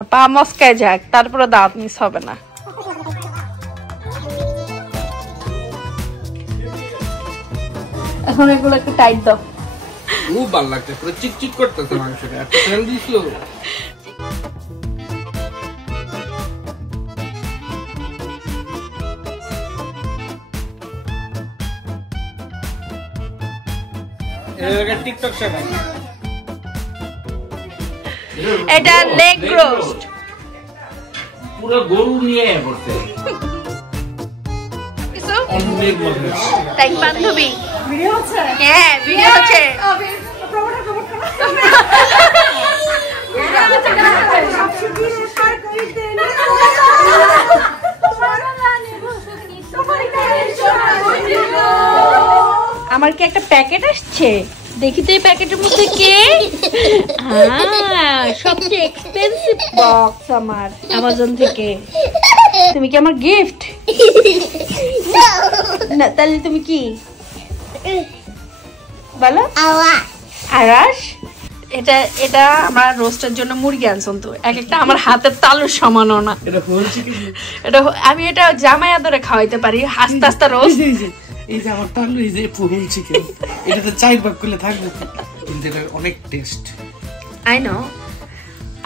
পা মস্কায় যাক, তারপরে দাঁত মিস হবে না। এখন এগুলো একটু টাইট দাও। খুব ভালো লাগছে, পুরো চিকচিক করতেছে মাংসটা। এত তেল দিছো। এর টিকটক শেখাই। এটা লেগ রোস্ট, পুরো গরু নিয়ে করতে। কিছু অনেক মজা। তাই বান্ধবী ভিডিও হচ্ছে? হ্যাঁ ভিডিও হচ্ছে। আমার কি একটা প্যাকেট আসছে, দেখি তো এই প্যাকেটের মধ্যে কে। সবচেয়ে এক্সপেন্সিভ বক্স আমার অ্যামাজন থেকে। তুমি কি আমার গিফট? না তাহলে তুমি কি বলো? আরাশ। এটা এটা আমার রোস্টের জন্য মুরগি আনছেন তো, এক একটা আমার হাতের তালুর সমানও না। এটা হোল চিকেন। এটা আমি এটা জামাই আদরে খাওয়াইতে পারি। আস্তে আস্তে রোস্ট। এই যে আমার তালু, এই যে হোল চিকেন, এটা তো 4 ভাগ করলে থাকবে, কিন্তু এটা অনেক টেস্ট। I know.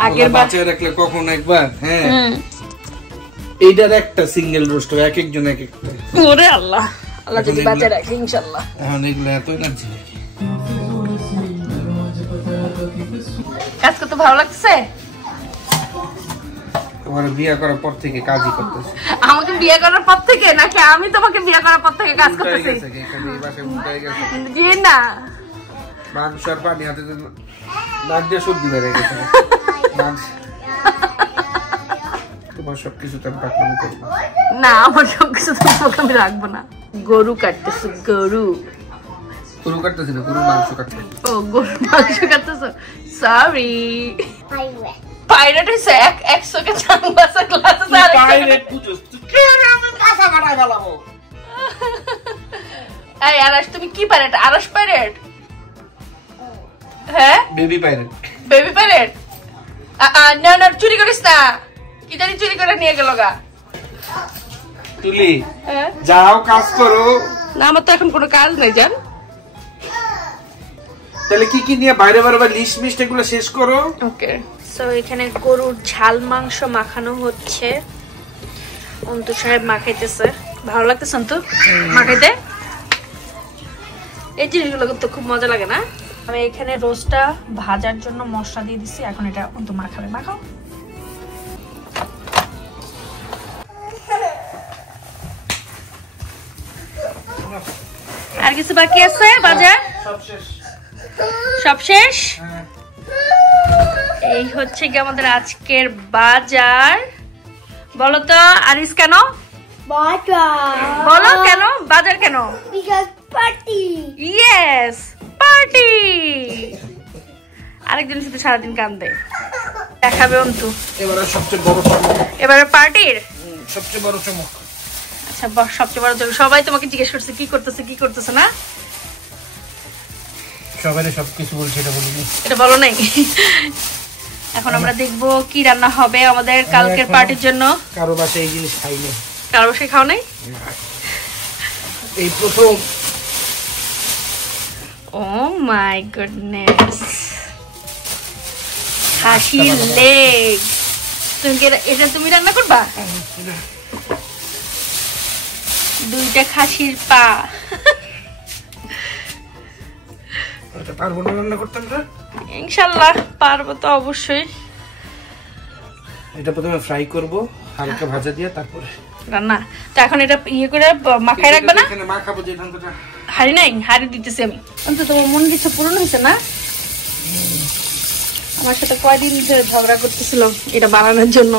আগের বার বাচ্চা রাখলে কখন একবার। হ্যাঁ এইটার একটা সিঙ্গেল রোস্ট হবে, এক একজন এক একটা। ওরে আল্লাহ, আল্লাহ যদি বাঁচা রাখে ইনশাআল্লাহ। এখন এগুলো এত এনার্জি লাগে। কাজ করতে ভালো লাগছে? তোমার বিয়ে করার পর থেকে কাজই করতেছি। আমাকে বিয়ে করার পর থেকে নাকি আমি তোমাকে বিয়ে করার পর থেকে কাজ করতেছি? জি না, মাংস আর পানি হাতে নাক দিয়ে সবজি বেড়ে গেছে। তোমার সবকিছু তো পাকড়ামি করবো না, আমার সবকিছু তোমাকে আমি রাখবো না। গরু কাটতেছো? গরু গরু কাটতেছি না, গরু মাংস কাটতেছি। ও গরু মাংস কাটতেছো, সরি। পাইরেট হইছে একশোকে চাংবাসা ক্লাসে স্যার। পাইরেট পুজো কেন আমি কাঁচা কাটায় ফেলাবো? এই আরাশ, তুমি কি পাইরেট? আরাশ পাইরেট? হ্যাঁ বেবি পাইরেট। Baby pirate? না না, চুরি করিস না। কি জানি চুরি করে নিয়ে গেল গা। তুলি হ্যাঁ যাও কাজ করো। না, আমার তো এখন কোনো কাজ নেই জান। তাহলে কি কি নিয়ে বাইরে বাইরে লিস্ট মিস্ট এগুলো শেষ করো। ওকে, সো এখানে গরুর ঝাল মাংস মাখানো হচ্ছে। অন্তু সাহেব মাখাইতেছে। ভালো লাগতেছে অন্তু মাখাইতে? এই জিনিসগুলো তো খুব মজা লাগে না? আমি এখানে রোস্টটা ভাজার জন্য মশলা দিয়ে দিচ্ছি, এখন এটা অন্তু মাখাবে। মাখাও। আর কিছু বাকি আছে বাজার? সব শেষ। সব শেষ। এই হচ্ছে কি আমাদের আজকের বাজার। বলো তো আরিস, কেন বলো কেন বাজার কেন? Yes, party. আরেকদিন শুধু সারাদিন কান্দে। দেখাবে অন্তু এবারে সবচেয়ে বড় চমক। এবারে পার্টির সবচেয়ে বড় চমক। আচ্ছা, সবচেয়ে বড় চমক। সবাই তোমাকে জিজ্ঞেস করছে কি করতেছে না? সবাই সবকিছু বলছে, এটা বলিনি। এটা বলো নাই। এখন আমরা দেখবো কি রান্না হবে আমাদের কালকের পার্টির জন্য। কারো বাসায় এই জিনিস খাইনি। কারো বাসায় খাও নাই? এই প্রথম। ও মাই গুডনেস, খাসির লেগ। তুমি এটা তুমি রান্না করবা? দুইটা খাসির পা। এটা পারবো না রান্না করতে আমরা? ইনশাআল্লাহ পারবো তো অবশ্যই। এটা প্রথমে ফ্রাই করব হালকা ভাজা দিয়ে, তারপরে রান্না। তো এখন এটা ইয়ে করে মাখায় রাখবে না? এখানে মাখাবো যে ধানটা। হাড়ি নাই, হাড়ি দিতেছি আমি। অন্তত তোমার মন কিছু পূরণ হয়েছে না? আমার সাথে কয়দিন ধরে ঝগড়া করতেছিল এটা বানানোর জন্য।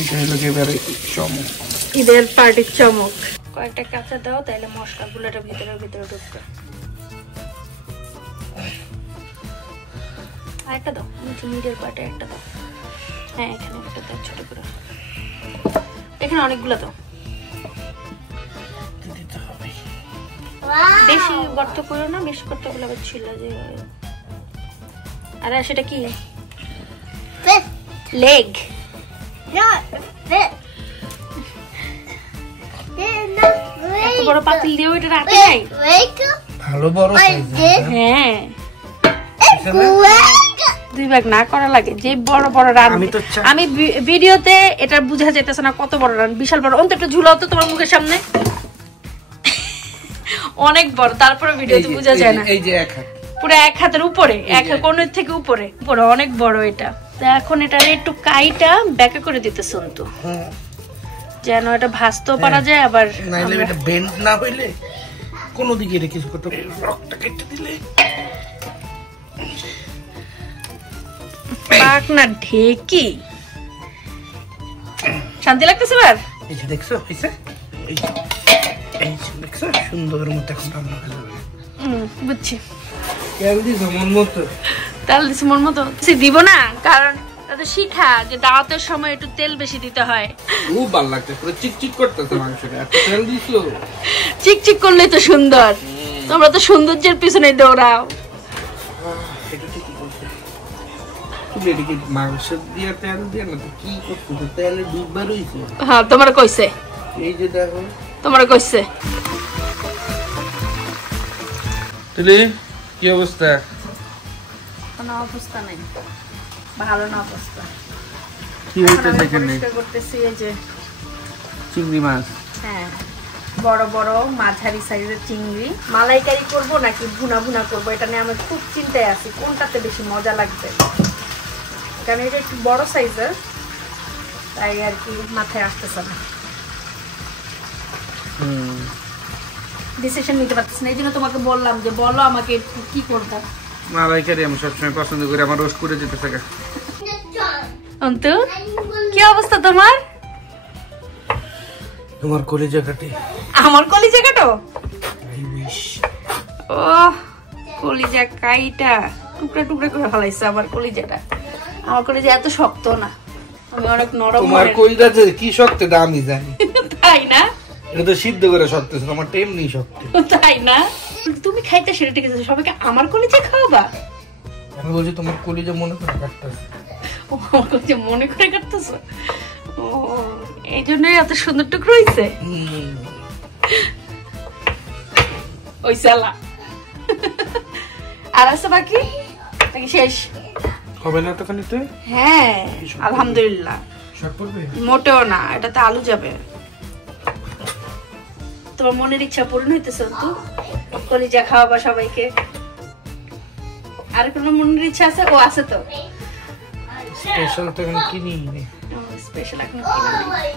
এটা হলো এবারে চমক, ঈদের পার্টির চমক। কয়েকটা কাঁচা দাও, তাহলে মশলাগুলোটা ভিতরে ঢুকবে। আরেকটা দাও, মিডিয়ার পার্টে একটা দাও। হ্যাঁ এখানে একটা দাও, ছোট করে। এখানে অনেকগুলো দাও। বেশি গর্ত করো না, বেশি গর্ত করলে আবার ছিল যে। আরে সেটা কি? লেগ। এত বড় পাতিল দিয়েও এটা রাতে নাই। ভালো বড় সাইজ। হ্যাঁ 2 ভাগ না করা লাগে যে বড় বড় রান। আমি ভিডিওতে এটা বুঝা যাইতেছে না কত বড় রান, বিশাল বড়। অন্ত একটু ঝুলাও তো তোমার মুখের সামনে। অনেক বড়, তারপরে ভিডিওতে বোঝা যায় না। এই যে এক হাত, পুরো এক হাতের উপরে, এক কোণের থেকে উপরে পুরো অনেক বড় এটা। তো এখন এটা একটু কাইটা ব্যাকে করে দিতেছ তো, যেন এটা ভাজতেও পারা যায়, আবার নাইলে এটা বেন্ড না হইলে কোন দিকে এটা কিছু করতে রকটা কেটে দিলে পাক না ঢেকি। শান্তি লাগতেছে এবার? এই যে দেখছো হইছে, এই দেখছো সুন্দর মতো এখন রান্না হয়ে যাবে। বুঝছি। তেল দিছ মন মতো, তেল দিছি মন মতো দিব না, কারণ তাতে শিখা যে দাওয়াতের সময় একটু তেল বেশি দিতে হয়। খুব ভালো লাগছে, পুরো চিকচিক করতেছে মাংসটা, এত তেল দিছো। চিকচিক করলেই তো সুন্দর, তোমরা তো সৌন্দর্যের পিছনে দৌড়াও। এটা ঠিক বলছো, তুমি এদিকে মাংস দিয়ে তেল দিয়ে না তো কি করছো, তেলে ডুববা রইছে। হ্যাঁ তোমার কইছে, এই যে দেখো তোমার কইছে। তুলি কি অবস্থা? কোনো অবস্থা নাই, ভালো না অবস্থা। কি হইতেছে এখানে? পরিষ্কার করতেছি এই যে চিংড়ি মাছ। হ্যাঁ বড় বড় মাঝারি সাইজের চিংড়ি মালাইকারি করব নাকি ভুনা ভুনা করব, এটা নিয়ে আমি খুব চিন্তায় আছি কোনটাতে বেশি মজা লাগবে। কারণ এটা একটু বড় সাইজের, তাই আর কি মাথায় আসতেছে না, ডিসিশন নিতে পারতেছি না। এই জন্য তোমাকে বললাম যে বলো আমাকে একটু কি করতে। মালাইকারি আমি সবসময় পছন্দ করি, আমার রোস্ট করে যেতে থাকে। অন্তু কি অবস্থা তোমার? তোমার কলিজা কাটে। আমার কলিজা কাটো? I wish. ও কলিজা কাইটা টুকরা টুকরা করে ফেলাইছে আমার কলিজাটা। আমার কলিজা এত শক্ত না, আমি অনেক নরম। তোমার কলিজা যে কি শক্ত এটা আমি জানি। তাই না? এটা তো সিদ্ধ করে শক্ত, আমার টেমনি শক্ত। তাই না? তুমি খাইতে সেটা ঠিক আছে, সবাইকে আমার কলিজা খাওয়াবা? আমি বলছি তোমার কলিজা মনে করে কাটতেছে। ও আমার কলিজা মনে করে কাটতেছো? ও এই জন্যই এত সুন্দর টুকরো হইছে। ওই সালা আর আছে বাকি নাকি শেষ হবে না তখনই? হ্যাঁ আলহামদুলিল্লাহ। শর্ট পড়বে? মোটেও না, এটাতে আলু যাবে। তোমার মনের ইচ্ছা পূরণ হইতেছে তো, কলিজা খাওয়াবা সবাইকে। আর কোনো মনের ইচ্ছা আছে? ও আছে তো, স্পেশাল তো এখন কিনি নি। স্পেশাল এখন কিনে নেই।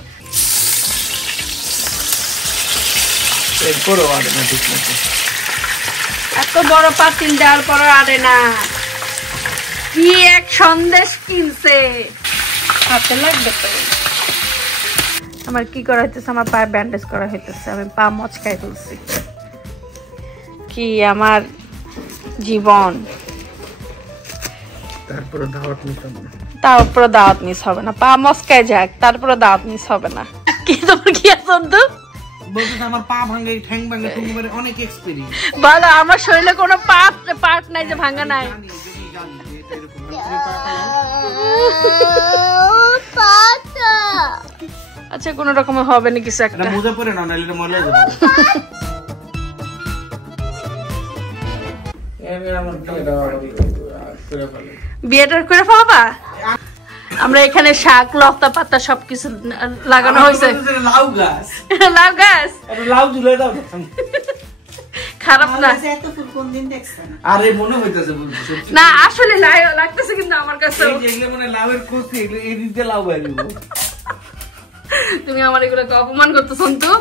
এরপরও আরে না ঠিক মতো। এত বড় পাতিল দেওয়ার পর আরে না, কি এক সন্দেশ কিনছে, হাতে লাগবে তো। আমার কি করা হইতেছে, আমার পায়ে ব্যান্ডেজ করা হইতেছে, আমি পা মচকাই ফেলছি। কি আমার জীবন, তারপরে দাওয়াত মিস হবে না, তারপরে দাওয়াত মিস হবে না। পা মচকায় যাক, তারপরে দাওয়াত মিস হবে না। কি তোমার কি আছে তো? বলতে আমার পা ভাঙে, ঠ্যাং ভাঙে, তুমি মানে অনেক এক্সপেরিয়েন্স। বলো আমার শরীরে কোনো পার্ট নাই যে ভাঙা নাই। আচ্ছা কোন রকমে হবে না কিছু একটা। মোজা পরে না, নাইলে মরে যাবে। বিয়েটা করে ফেলাবা? আমরা এখানে শাক লতা পাতা সবকিছু লাগানো হয়েছে। লাউ গাছ, লাউ গাছ, লাউ ঝুলে দাও। খারাপ না, এত ফুল কোন দিন দেখছেন? আরে মনে হইতাছে বলছি না আসলে লাগতেছে কিন্তু আমার কাছে। এই যে এগুলো মানে লাউয়ের কোসি, এগুলো এই দিকে লাউ বাইরে। তুমি আমার এগুলোকে অপমান করতেছ তো।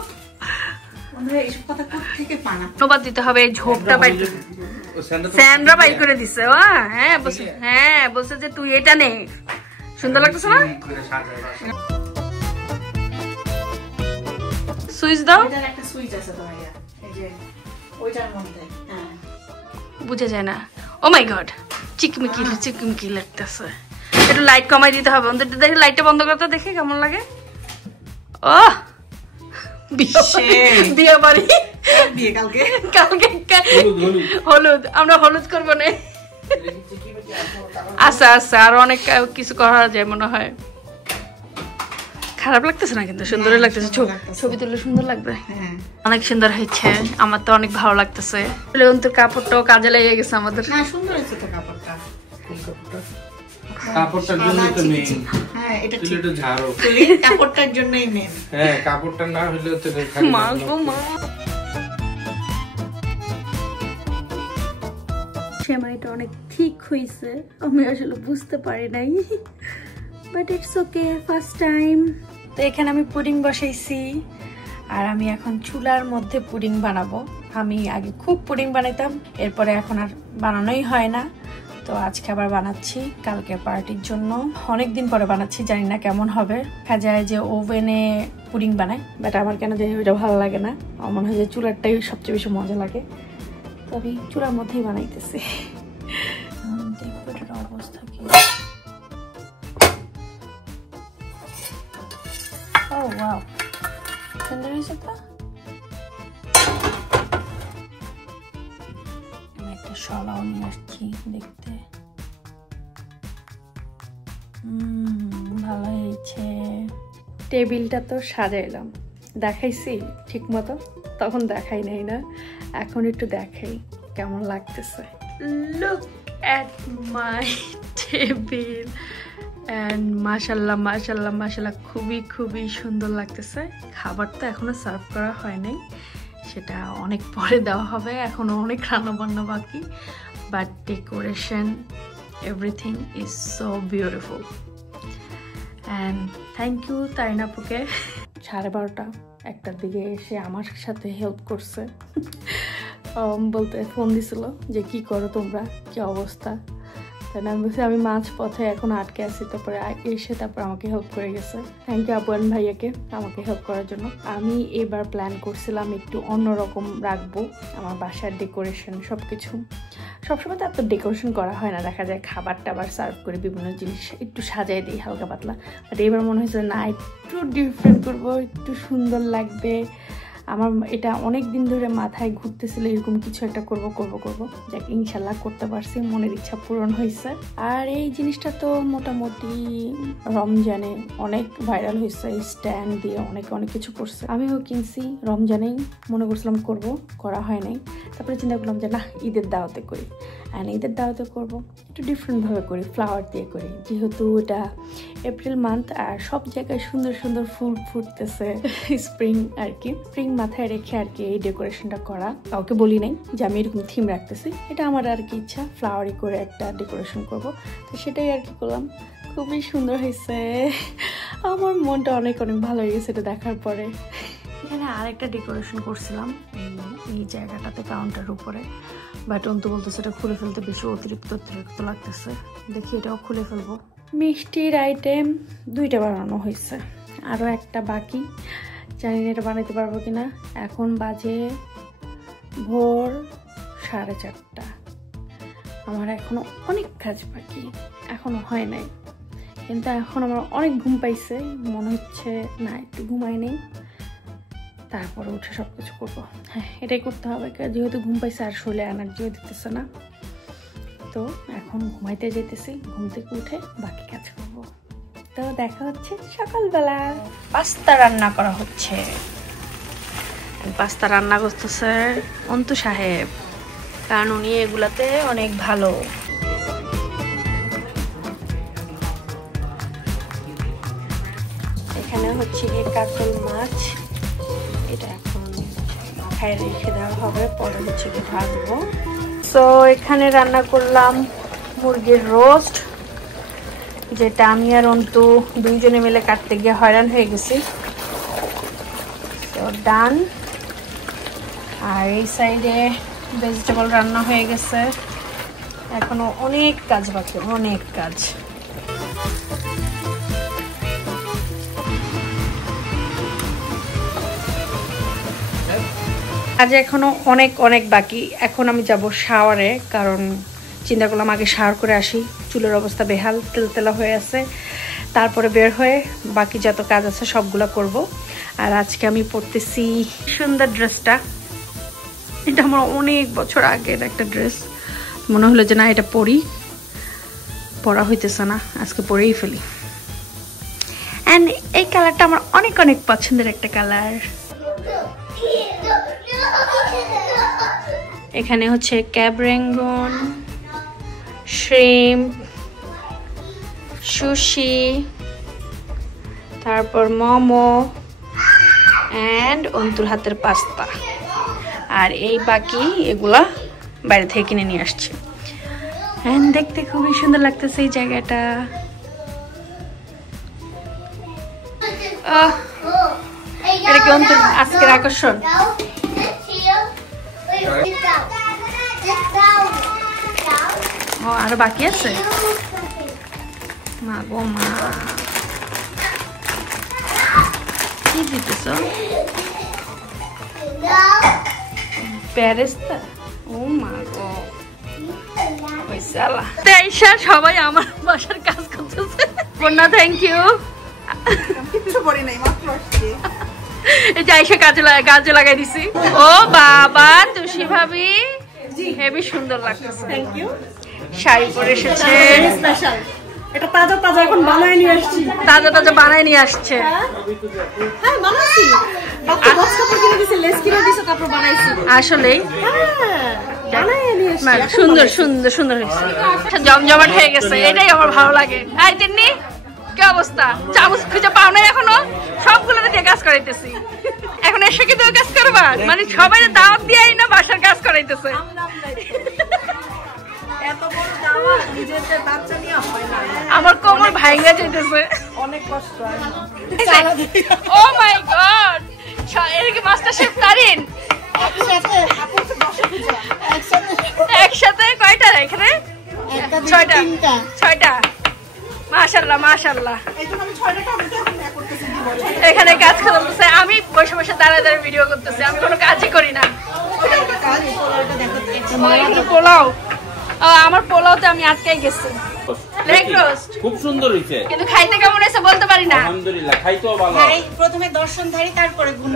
আমরা এইসব কথা থেকে পানা ধন্যবাদ দিতে হবে। এই ঝোপটা বাইর স্যান্ড্রা বাইর করে দিছে। ও হ্যাঁ বলছে, হ্যাঁ বলছে যে তুই এটা নে, সুন্দর লাগতেছে না? সুইচ দাও। এটার একটা সুইচ আছে তো ভাইয়া, এই যে ওইটার মধ্যে। হ্যাঁ বুঝা যায় না। ও মাই গড, চিকমিকি লাগতেছে। একটু লাইট কমাই দিতে হবে। দেখি লাইটটা বন্ধ করতে, দেখি কেমন লাগে। ও বিয়ে বাড়ি বিয়ে কালকে হলুদ আমরা হলুদ করবো না আচ্ছা আচ্ছা আর অনেক কিছু করা যায় মনে হয় খারাপ লাগতেছে না কিন্তু সুন্দরই লাগতেছে ছবি তুললে সুন্দর লাগবে অনেক সুন্দর হয়েছে আমার তো অনেক ভালো লাগতেছে তোর কাপড়টাও কাজে লেগে গেছে আমাদের সুন্দর হয়েছে তো কাপড়টা কাপড়টার জন্যই তো মেইন হ্যাঁ এটা ঠিক একটু ঝাড়ো কাপড়টার জন্যই মেইন হ্যাঁ কাপড়টা না হলে তো মা গো মা সেমাইটা অনেক ঠিক হয়েছে আমি আসলে বুঝতে পারি নাই but it's okay first time তো এখানে আমি পুডিং বসাইছি আর আমি এখন চুলার মধ্যে পুডিং বানাবো আমি আগে খুব পুডিং বানাইতাম এরপরে এখন আর বানানোই হয় না তো আজকে আবার বানাচ্ছি কালকে পার্টির জন্য অনেক দিন পরে বানাচ্ছি জানি না কেমন হবে দেখা যায় যে ওভেনে পুডিং বানায় বাট আমার কেন জানি ওইটা ভালো লাগে না আমার মনে হয় যে চুলারটাই সবচেয়ে বেশি মজা লাগে তো আমি চুলার মধ্যেই বানাইতেছি অবস্থা কি ও ওয়াও সুন্দর হয়েছে তো আমি একটা শলাও নিয়ে আসছি দেখতে ভালো হয়েছে টেবিলটা তো সাজাইলাম দেখাইছি ঠিক মতো তখন দেখাই নাই না এখন একটু দেখাই কেমন লাগতেছে look at my table and মাশাআল্লাহ মাশাআল্লাহ মাশাআল্লাহ খুবই খুবই সুন্দর লাগতেছে খাবারটা এখনো সার্ভ করা হয় নাই সেটা অনেক পরে দেওয়া হবে এখনো অনেক রান্না বান্না বাকি but decoration everything is so beautiful and thank you তাইনাপুকে 12:30 একটার দিকে এসে আমার সাথে হেল্প করছে বলতে ফোন দিছিল যে কি করো তোমরা কি অবস্থা তাই না আমি বলছি আমি মাঝ পথে এখন আটকে আছি তারপরে এসে তারপর আমাকে হেল্প করে গেছে থ্যাংক ইউ আপুয়ান ভাইয়াকে আমাকে হেল্প করার জন্য আমি এবার প্ল্যান করছিলাম একটু অন্যরকম রাখবো আমার বাসার ডেকোরেশন সব কিছু সবসময় তো এত ডেকোরেশন করা হয় না দেখা যায় খাবার টাবার সার্ভ করে বিভিন্ন জিনিস একটু সাজাই দিই হালকা পাতলা বাট এবার মনে হয়েছে না একটু ডিফারেন্ট করবো একটু সুন্দর লাগবে আমার এটা অনেক দিন ধরে মাথায় ঘুরতেছিল এরকম কিছু একটা করব যাক ইনশাল্লাহ করতে পারছি মনের ইচ্ছা পূরণ হয়েছে আর এই জিনিসটা তো মোটামুটি রমজানে অনেক ভাইরাল হয়েছে স্ট্যান্ড দিয়ে অনেক কিছু করছে আমিও কিনছি রমজানেই মনে করছিলাম করা হয় নাই তারপরে চিন্তা করলাম যে না ঈদের দাওয়াতে করি অ্যান্ড ঈদের দাওয়াতে করবো একটু ডিফারেন্টভাবে করি ফ্লাওয়ার দিয়ে করি যেহেতু এটা এপ্রিল মান্থ আর সব জায়গায় সুন্দর সুন্দর ফুল ফুটতেছে স্প্রিং আর কি স্প্রিং মাথায় রেখে আর কি এই ডেকোরেশনটা করা কাউকে বলি নাই যে আমি এরকম থিম রাখতেছি এটা আমার আর কি ইচ্ছা ফ্লাওয়ারি করে একটা ডেকোরেশন করব তো সেটাই আর কি করলাম খুবই সুন্দর হয়েছে আমার মনটা অনেক ভালো হয়ে গেছে এটা দেখার পরে এখানে আরেকটা ডেকোরেশন করছিলাম এই জায়গাটাতে কাউন্টার উপরে বাট অন্তু বলতেছে এটা খুলে ফেলতে বেশি অতিরিক্ত লাগতেছে দেখি এটাও খুলে ফেলবো মিষ্টির আইটেম 2টা বানানো হয়েছে আরও একটা বাকি জানি না এটা বানাতে পারবো কিনা এখন বাজে ভোর 4:30 আমার এখনো অনেক কাজ বাকি এখনো হয় নাই কিন্তু এখন আমার অনেক ঘুম পাইছে মনে হচ্ছে না একটু ঘুমাই নেই তারপরে উঠে সব কিছু করবো হ্যাঁ এটাই করতে হবে যেহেতু ঘুম পাইছে আর শরীরে এনার্জিও দিতেছে না তো এখন ঘুমাইতে যেতেছি ঘুম থেকে উঠে বাকি কাজ করবো তো দেখা হচ্ছে সকালবেলা পাস্তা রান্না করা হচ্ছে পাস্তা রান্না করতেছে অন্তু সাহেব কারণ উনি এগুলাতে অনেক ভালো এখানে হচ্ছে গিয়ে কাতল মাছ এটা এখন মাথায় রেখে দেওয়া হবে পরে হচ্ছে গিয়ে ভাজবো তো এখানে রান্না করলাম মুরগির রোস্ট যেটা আমি আর অন্তু দুইজনে মিলে কাটতে গিয়ে হয়রান হয়ে গেছি তো ডান আর এই সাইডে ভেজিটেবল রান্না হয়ে গেছে এখনো অনেক কাজ বাকি অনেক কাজ আজ এখনো অনেক বাকি এখন আমি যাব শাওয়ারে কারণ চিন্তা করলাম আগে শাওয়ার করে আসি চুলের অবস্থা বেহাল তেলতেলা হয়ে আছে তারপরে বের হয়ে বাকি যত কাজ আছে সবগুলো করব আর আজকে আমি পরতেছি সুন্দর ড্রেসটা। এটা আমার অনেক বছর আগের একটা ড্রেস, মনে হলো যে না এটা পরা হইতেছে না, আজকে পরেই ফেলি। অ্যান্ড এই কালারটা আমার অনেক অনেক পছন্দের একটা কালার। এখানে হচ্ছে ক্যাব রেঙ্গন, শ্রিম্প, সুশি, তারপর মোমো অ্যান্ড অন্তুর হাতের পাস্তা। আর এই বাকি এগুলা বাইরে থেকে কিনে নিয়ে আসছে। অ্যান্ড দেখতে খুবই সুন্দর লাগতেছে এই জায়গাটা। এটা কি অন্তুর আজকের আকর্ষণ? ও আরো বাকি আছে? মা গো মা, কি দিতেছ? প্যারেস্তা? ও মা গো, সবাই আমার বাসার কাজ করতেছে। বন্যা থ্যাংক ইউ। এই যে আইসা কাজে লাগাই দিছি। ও বাবা তুষি ভাবি হেবি সুন্দর লাগতেছে। Thank you. শাড়ি পরে এসেছে, এটা তাজা তাজা এখন বানায় নিয়ে আসছি। তাজা তাজা বানায় নিয়ে আসছে। হ্যাঁ বানাইছি, বাচ্চা কাপড় কিনে দিয়েছে, লেস কিনে দিয়েছে, তারপর বানাইছি। আসলেই বানায় নিয়ে আসছি। সুন্দর সুন্দর সুন্দর হয়েছে, জমজমাট হয়ে গেছে, এটাই আমার ভালো লাগে। হাই তিন্নি, কি অবস্থা? চামচ খুঁজে পাও না এখনো? সবগুলো দিয়ে কাজ করাইতেছি। এখন এসে কি তুমি কাজ করবা? মানে সবাই দাওয়াত দিয়েই না বাসার কাজ করাইতেছে। আমার কোমর ভাঙা যেতেছে, অনেক কষ্ট। ও মাই গড, এর কি মাস্টার শেফ তারিন? একসাথে কয়টা এখানে? 6টা। মাশাআল্লাহ মাশাআল্লাহ। এখানে কাজ করতেছে, আমি বসে বসে দাঁড়ায় দাঁড়ায় ভিডিও করতেছি, আমি কোনো কাজই করি না। পোলাও, আমার পোলাওতে আমি আটকাই গেছি। লেগ রোস্ট খুব সুন্দর হইছে, কিন্তু খাইতে কেমন হয়েছে বলতে পারি না। আলহামদুলিল্লাহ, খাইতেও ভালো। প্রথমে দর্শনধারী, তারপরে গুণ।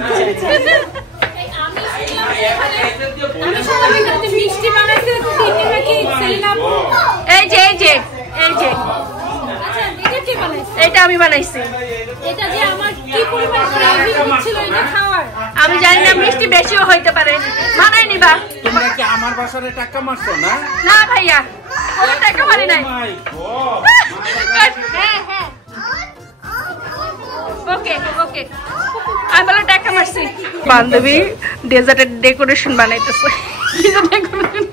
মিষ্টি বানাইছে তিন্নি নাকি সেলিনা? এই যে এটা আমি বানাইছি। এটা যে আমার কি পরিমাণ ক্রেভিং ছিল এটা খাওয়ার। আমি জানি না, মিষ্টি বেশিও হইতে পারে, বানাই নিবা। তোমরা কি আমার বাসারে টাকা মারছো না? না ভাইয়া, কোনো টাকা মারি নাই। মাই গড, হ্যাঁ হ্যাঁ, ওকে ওকে, আমি বলে টাকা মারছি। বান্ধবী ডেজার্টের ডেকোরেশন বানাইতেছে। কি ডেকোরেশন?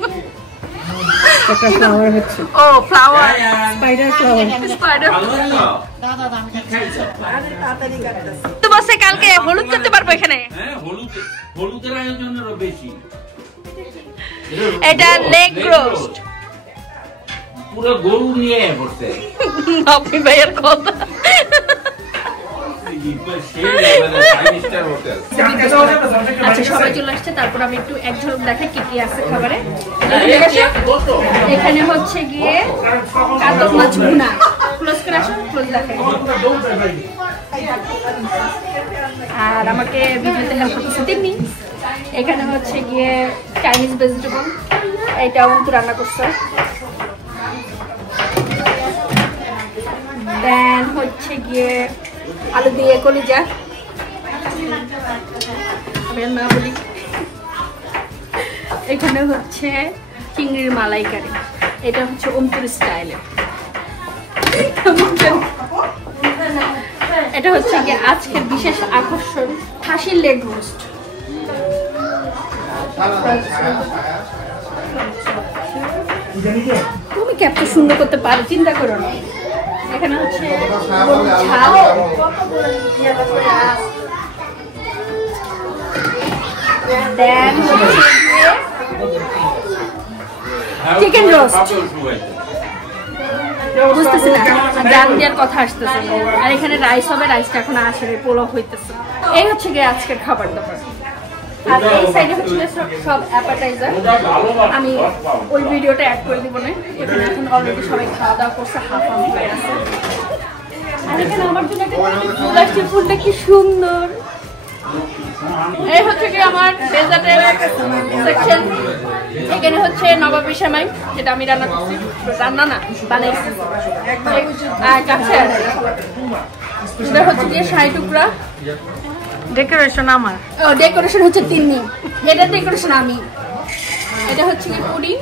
ফ্লাওয়ার হচ্ছে। ও ফ্লাওয়ার, স্পাইডার ফ্লাওয়ার। স্পাইডার। ভালো না? দাদা আমি খাইছি। আরে তাড়াতাড়ি কাটতেছি। তো বসে কালকে হলুদ করতে পারবো এখানে। হ্যাঁ, হলুদের আয়োজনেরও বেশি। এটা লেগ রোস্ট, পুরো গরু নিয়ে পড়ছে। আপনি ভাইয়ের কথা। আচ্ছা সবাই চলে আসছে, তারপর আমি একটু এক ঝলক দেখাই কি কি আছে খাবারে। এখানে হচ্ছে গিয়ে কাতল মাছ ভুনা। ক্লোজ করে আসুন, ক্লোজ দেখাই। আর আমাকে ভিডিওতে হেল্প করতেছে তিন্নি। এখানে হচ্ছে গিয়ে চাইনিজ ভেজিটেবল, এটা অন্তু রান্না করছে। দেন হচ্ছে গিয়ে আলু দিয়ে কলিজা, আমি না বলি। এখানে হচ্ছে চিংড়ির মালাইকারি, এটা হচ্ছে অন্তুর স্টাইলে। এটা হচ্ছে গিয়ে আজকের বিশেষ আকর্ষণ, খাসির লেগ রোস্ট। তুমি ক্যাপটা সুন্দর করতে পারো, চিন্তা করো না। এখানে হচ্ছে ঝাল, দেন হচ্ছে চিকেন রোস্ট। বুঝতেছি না, ডাল দেওয়ার কথা আসতেছে। আর এখানে রাইস হবে, রাইসটা এখন আসে, পোলাও হইতেছে। এই হচ্ছে গিয়ে আজকের খাবার দাবার। আর এই সাইডে হচ্ছে সব অ্যাপাটাইজার, আমি ওই ভিডিওটা অ্যাড করে দিব না। এখানে এখন অলরেডি সবাই খাওয়া দাওয়া করছে, হাফ হয়ে আছে। আর এখানে আমার জন্য একটা ফুল আসছে, ফুলটা কি সুন্দর। এই হচ্ছে কি আমার ডেজার্টের সেকশন। এখানে হচ্ছে নবাবী সেমাই, যেটা আমি রান্না করছি, রান্না না বানাইছি। কাছে এটা হচ্ছে গিয়ে 60 টুকরা। ডেকোরেশন আমার। ও ডেকোরেশন হচ্ছে তিন্নি, এটা ডেকোরেশন আমি। এটা হচ্ছে কি পুডিং,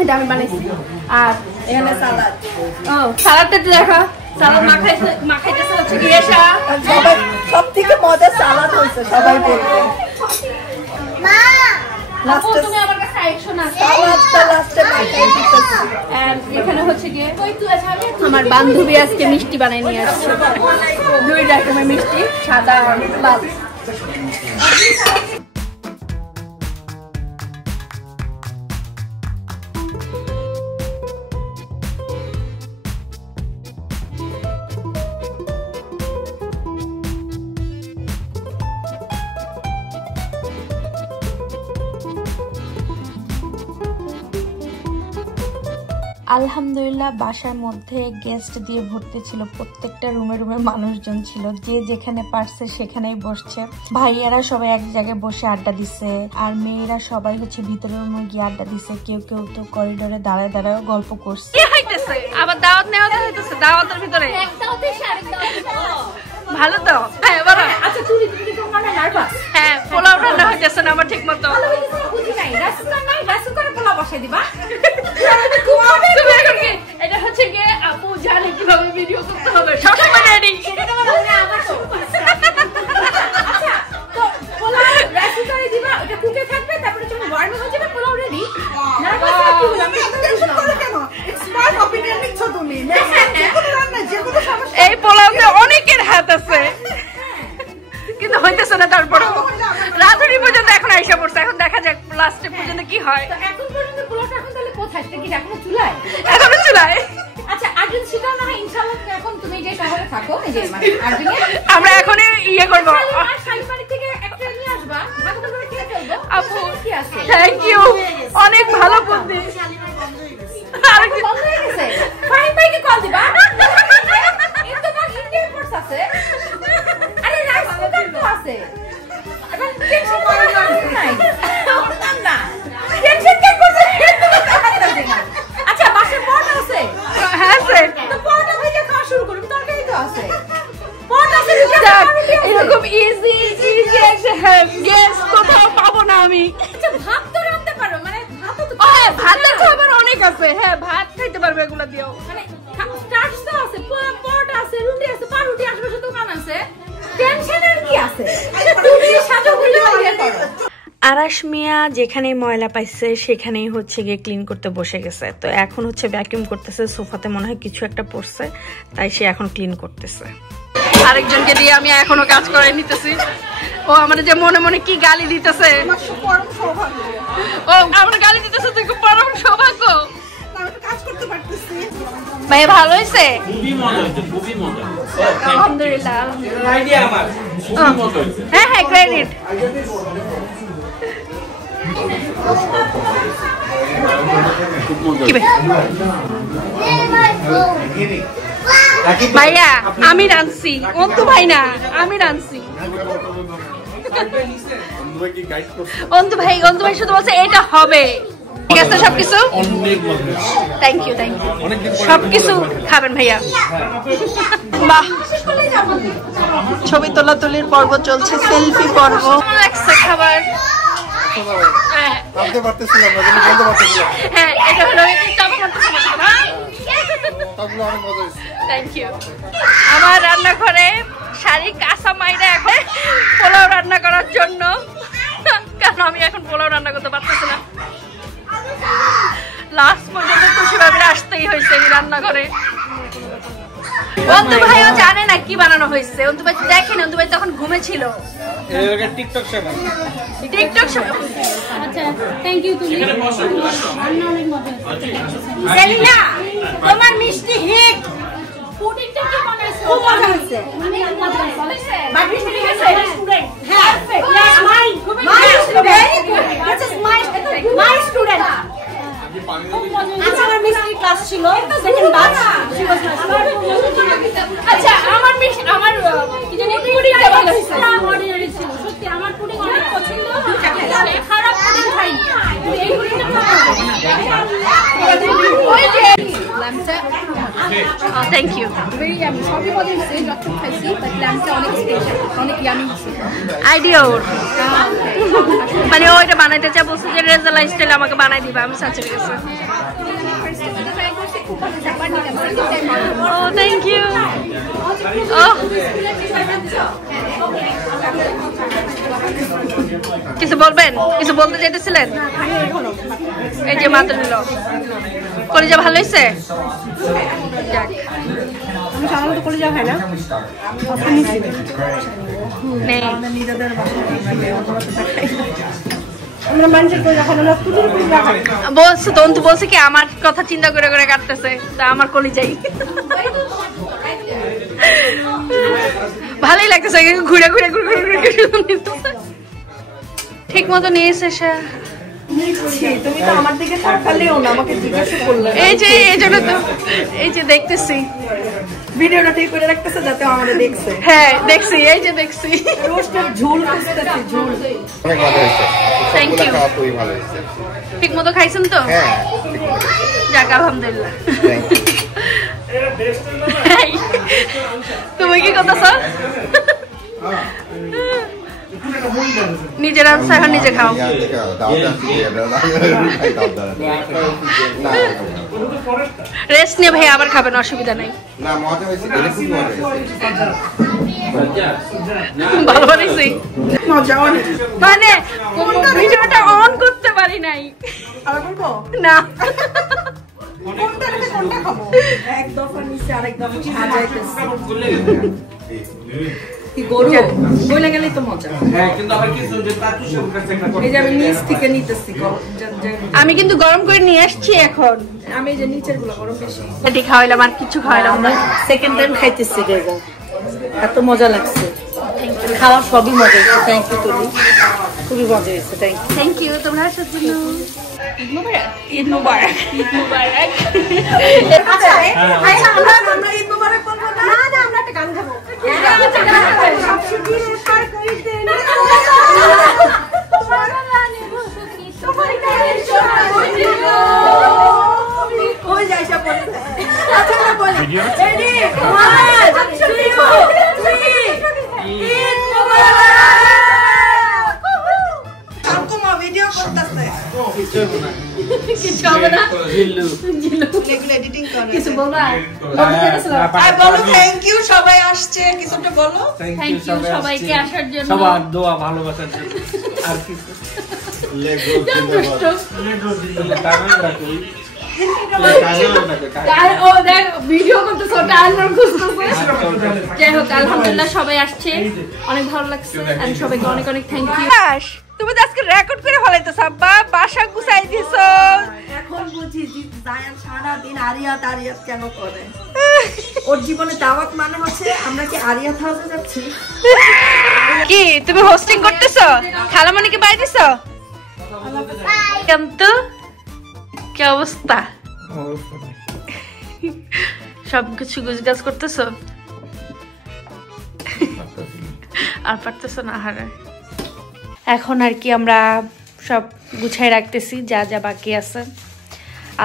এটা আমি বানাইছি। আর এখানে সালাদ। ও সালাদটা দেখা, সালাদ মাখাইতেছে হচ্ছে কি এসা। সব থেকে মজা সালাদ হয়েছে, সবাই বলবে। তুমি আমার কাছে আইছো না, এখানে হচ্ছে গিয়ে আমার বান্ধবী আজকে মিষ্টি বানাই নিয়ে আসছে, 2 রকমের মিষ্টি, সাদা আর লাল। আলহামদুলিল্লাহ বাসার মধ্যে গেস্ট দিয়ে ভর্তি ছিল, প্রত্যেকটা রুমে রুমে মানুষজন ছিল, যে যেখানে পারছে সেখানেই বসছে। ভাইয়ারা সবাই এক জায়গায় বসে আড্ডা দিছে, আর মেয়েরা সবাই হচ্ছে ভিতরের রুমে গিয়ে আড্ডা দিছে, কেউ কেউ তো করিডোরে দাঁড়ায় দাঁড়ায় গল্প করছে। আবার দাওয়াত নেওয়া হইতেছে, দাওয়াতের ভিতরে ভালো তো। হ্যাঁ বলো। আচ্ছা তুমি তোমার নার্ভাস? হ্যাঁ, পোলাও রান্না হইতেছে না আমার ঠিক মতো। বুঝি নাই, রাসুকার নাই, রাসুকার পোলাও বসাই দিবা। এটা হচ্ছে গিয়ে আপু জানে কিভাবে ভিডিও করতে হবে, সবসময় রেডি। আবার শুরু করছে। আচ্ছা তো পোলাও রাসুকারে দিবা, ওটা কুকে থাকবে, তারপরে যখন ওয়ার্ম হয়ে যাবে পোলাও রেডি। নার্ভাস কি হলো? আমি এত টেনশন করে কেন? এক্সপার্ট অপিনিয়ন নিচ্ছ তুমি। এই পোলাওতে অনেকের হাত আছে, কিন্তু হইতেছে না। তারপর রাত্রি পর্যন্ত এখন আইসা পড়ছে, এখন দেখা যাক লাস্টে পর্যন্ত কি হয়। এখন পর্যন্ত পোলাওটা এখন তাহলে কোথায়? সেটা কি এখনো চুলায়? এখনো চুলায়। আচ্ছা আর্জুন সেটা না হয় ইনশাআল্লাহ এখন তুমি যে শহরে থাকো, এই যে মানে আর্জুনে আমরা এখন ইয়ে করব, শালিমারি থেকে একটা নিয়ে আসবা, ভালো করে খেয়ে ফেলবো। আপু কি আছে? থ্যাংক ইউ, অনেক ভালো বুদ্ধি। আরেকটা বন্ধ হয়ে গেছে, ফাহিম ভাইকে কল দিবা। এর তো ভাগ ইন্ডিয়া ইম্পোর্টস আছে, আরে রাইস কুকার তো আছে, এবং টেনশন করার কিছু নাই। বলতাম না টেনশন কেন করছ? আচ্ছা বাসায় পরোটা আছে? হ্যাঁ স্যার, তো পরোটা ভেজে খাওয়া শুরু করুন, তরকারি তো আছে। পরোটা আছে, এরকম ইজি একটা গ্যাস কোথাও পাবো না আমি। আচ্ছা ভাত তো রাঁধতে পারো, মানে ভাতও তো ভাতের খাবার অনেক আছে। হ্যাঁ, ভাত খাইতে পারবে এগুলা দিয়েও। মানে স্টার্চ তো আছে, পরোটা আছে, রুটি আছে, পাউরুটি আশেপাশে দোকান আছে, টেনশনের কি আছে? তুমি সাজো বলে ইয়ে করো। আরাশ মিয়া যেখানেই ময়লা পাইছে সেখানেই হচ্ছে গিয়ে ক্লিন করতে বসে গেছে। তো এখন হচ্ছে ভ্যাকিউম করতেছে, সোফাতে মনে হয় কিছু একটা পড়ছে, তাই সে এখন ক্লিন করতেছে। আরেকজনকে দিয়ে আমি এখনো কাজ করাই নিতেছি। ও আমাদের যে মনে মনে কি গালি দিতেছে। ও আমার গালি দিতেছে, তুই খুব পরম সৌভাগ্য। ভাই ভালো হয়েছে? খুবই মজা হয়েছে, খুবই মজা। আলহামদুলিল্লাহ। আইডিয়া আমার। খুবই মজা হয়েছে। হ্যাঁ হ্যাঁ, ক্রেডিট। ভাইয়া আমি রাঁধছি, অন্তু ভাই না, আমি রাঁধছি। অন্তু ভাই শুধু বলছে এটা হবে, ঠিক আছে সবকিছু। থ্যাংক ইউ সবকিছু খাবেন ভাইয়া। বাহ, ছবি তোলাতুলির পর্ব চলছে, সেলফি পর্ব। লাগছে খাবার। হ্যাঁ, এটা হলো থ্যাংক ইউ। আমার রান্নাঘরে শাড়ি কাঁচা মাইরা এখন পোলাও রান্না করার জন্য, কারণ আমি এখন পোলাও রান্না করতে পারতেছি না। লাস্ট পর্যন্ত খুশি ভাবে আসতেই হয়েছে এই রান্নাঘরে। অন্তু ভাইও জানে না কি বানানো হয়েছে, অন্তু ভাই দেখেন, অন্তু ভাই তখন ঘুমেছিল। টিকটক সময় আচ্ছা থ্যাংক ইউ। তুমি সেলিনা তোমার মিষ্টি হিট পুডিংটা কি বানাইছো? খুব মজা হয়েছে। বাকি ঠিক আছে? হ্যাঁ my student, this is my student. আচ্ছা আমার মিষ্টি ক্লাস ছিল, সেকেন্ড ব্যাচ। আচ্ছা আমার আমার কি জানি পুডিংটা ভালো হয়েছে অর্ডিনারি ছিল সত্যি আমার পুডিং অনেক পছন্দ খারাপ পুডিং খাইনি এই পুডিংটা ওই যে ল্যাম্পটা থ্যাংক ইউ ভেরি ইয়ামি সবই মজা হয়েছে যতটুকু খাইছি বাট ল্যাম্পটা অনেক স্পেশাল অনেক ইয়ামি আইডিয়া ওর মানে ওইটা বানাইতে চা বলছে যে রেজালা স্টাইল আমাকে বানাই দিবা আমি সাথে গেছে Oh, thank you. Oh. কিছু বলবেন? কিছু বলতে চাইতেছিলেন? এই যে মাত্র নিল। কলিজা ভালো হয়েছে? যাক। আমি সাধারণত কলিজা খাই না। নেই। বলছে তন্তু বলছে কি আমার কথা চিন্তা করে করে কাটতেছে তা আমার কলিজাই ভালোই লাগতেছে ঘুরে ঘুরে ঘুরে ঘুরে ঠিক মতো নিয়েছে সে তুমি তো আমার দিকে তাকালেও না আমাকে জিজ্ঞাসা করলে এই যে এই জন্য তো এই যে দেখতেছি ভিডিওটা ঠিক করে রাখতেছে যাতে আমাদের দেখছে হ্যাঁ দেখছি এই যে দেখছি রোস্টের ঝোল খুঁজতেছি ঝোল অনেক মজা হয়েছে থ্যাংক ইউ খাওয়া খুবই ভালো হয়েছে ঠিক মতো খাইছেন তো হ্যাঁ যাক আলহামদুলিল্লাহ তুমি কি করতেছ নিজের আনসার নিজে খাও রেস্ট নিয়ে ভাই আবার খাবেন অসুবিধা নাই না মজা হয়েছে খুবই ভালো বানাইছি মানে ভিডিওটা অন করতে পারি নাই না এক দফা নিচে আরেক দফা সাজাইতেছে কি গরু বলে গেলেই তো মজা হ্যাঁ কিন্তু আবার কিছু যে তাতুশের কাছে একটা এই যে আমি নিচ থেকে নিতেছি আমি কিন্তু গরম করে নিয়ে আসছি এখন আমি যে নিচের গুলো গরম বেশি এটি খাওয়াইলাম আর কিছু খাওয়াইলাম না সেকেন্ড টাইম খাইতেছি রেজা এত মজা লাগছে খাওয়া সবই মজা হয়েছে থ্যাংক ইউ তুমি খুবই মজা হয়েছে থ্যাংক ইউ তোমরা আসার জন্য ঈদ মুবারক ঈদ মুবারক আচ্ছা আমরা ঈদ মুবারক বলবো না না আমরা একটা গান গাবো সব সুখী পার করিতে না তোমার রানী সুখী তোমার গায়ে সোনা কই যাইছা বলে আচ্ছা না বলে রেডি 1 2 3 ঈদ মুবারক আমকো ভিডিও করতেছে কিছু হবে না এগুলো এডিটিং করে কিছু বলবা আর বলো থ্যাংক ইউ সবাই আসছে কিছুটা বলো থ্যাংক ইউ সবাইকে আসার জন্য সবার দোয়া ভালোবাসার জন্য আর কিছু ভিডিও করতেছে যাই হোক আলহামদুলিল্লাহ সবাই আসছে অনেক ভালো লাগছে আমি সবাইকে অনেক অনেক থ্যাংক ইউ তুমি তো আজকে রেকর্ড করে ফলাইতেছ আব্বা বাসা গুছাই দিছো এখন বুঝি জায়ান সারা দিন আরিয়াত আরিয়াত কেন করে ওর জীবনে দাওয়াত মানে হচ্ছে আমরা কি আরিয়াত হাউসে যাচ্ছি কি তুমি হোস্টিং করতেছো খালামণিকে বাই দিছো কিন্তু কি অবস্থা সবকিছু গুছগাছ করতেছো আর পারতেছো না হারে এখন আর কি আমরা সব গুছাই রাখতেছি যা যা বাকি আছে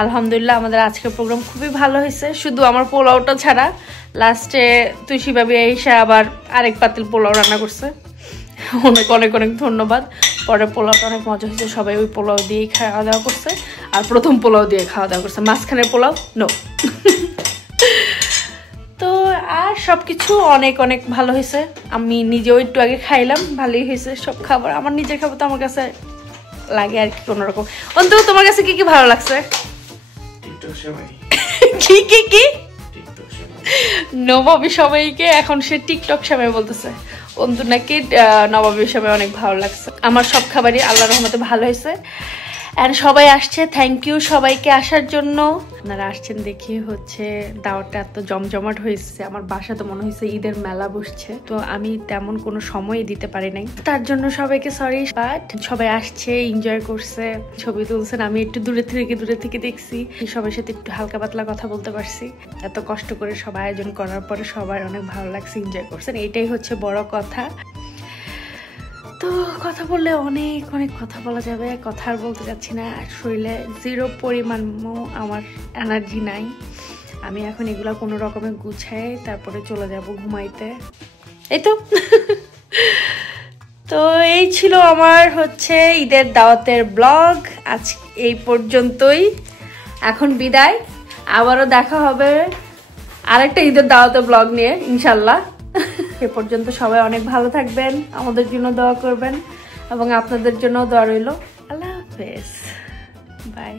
আলহামদুলিল্লাহ আমাদের আজকের প্রোগ্রাম খুবই ভালো হয়েছে শুধু আমার পোলাওটা ছাড়া লাস্টে তুলসী ভাবি এসে আবার আরেক পাতিল পোলাও রান্না করছে অনেক অনেক অনেক ধন্যবাদ পরে পোলাওটা অনেক মজা হয়েছে সবাই ওই পোলাও দিয়েই খাওয়া দাওয়া করছে আর প্রথম পোলাও দিয়ে খাওয়া দাওয়া করছে মাঝখানের পোলাও নো তো আর সবকিছু অনেক অনেক ভালো হয়েছে আমি নিজেও একটু আগে খাইলাম ভালোই হয়েছে সব খাবার আমার নিজের খাবার তো আমার কাছে লাগে আর কি কোনোরকম অন্তত তোমার কাছে কি কি ভালো লাগছে কি কি কি নবাবী সবাইকে এখন সে টিকটক সময় বলতেছে অন্তু নাকি নবাবী সবাই অনেক ভালো লাগছে আমার সব খাবারই আল্লাহর রহমতে ভালো হয়েছে আর সবাই আসছে, থ্যাংক ইউ সবাইকে আসার জন্য। আপনারা আসছেন দেখি হচ্ছে দাওয়াতটা এত জমজমাট হয়েছে, আমার বাসা তো মনে হয়েছে ঈদের মেলা বসছে। তো আমি তেমন কোনো সময় দিতে পারি নাই, তার জন্য সবাইকে সরি। বাট সবাই আসছে, এনজয় করছে, ছবি তুলছেন, আমি একটু দূরে থেকে দেখছি, সবার সাথে একটু হালকা পাতলা কথা বলতে পারছি। এত কষ্ট করে সব আয়োজন করার পরে সবার অনেক ভালো লাগছে, এনজয় করছেন, এটাই হচ্ছে বড় কথা। তো কথা বললে অনেক কথা বলা যাবে, কথা আর বলতে যাচ্ছি না, শরীরে জিরো পরিমাণ আমার এনার্জি নাই। আমি এখন এগুলা কোনো রকমে গুছাই তারপরে চলে যাব ঘুমাইতে। এই তো তো এই ছিল আমার হচ্ছে ঈদের দাওয়াতের ব্লগ, আজ এই পর্যন্তই। এখন বিদায়, আবারও দেখা হবে আরেকটা ঈদের দাওয়াতের ব্লগ নিয়ে ইনশাল্লাহ। সে পর্যন্ত সবাই অনেক ভালো থাকবেন, আমাদের জন্য দোয়া করবেন এবং আপনাদের জন্য দোয়া রইল। আল্লাহ হাফেজ, বাই।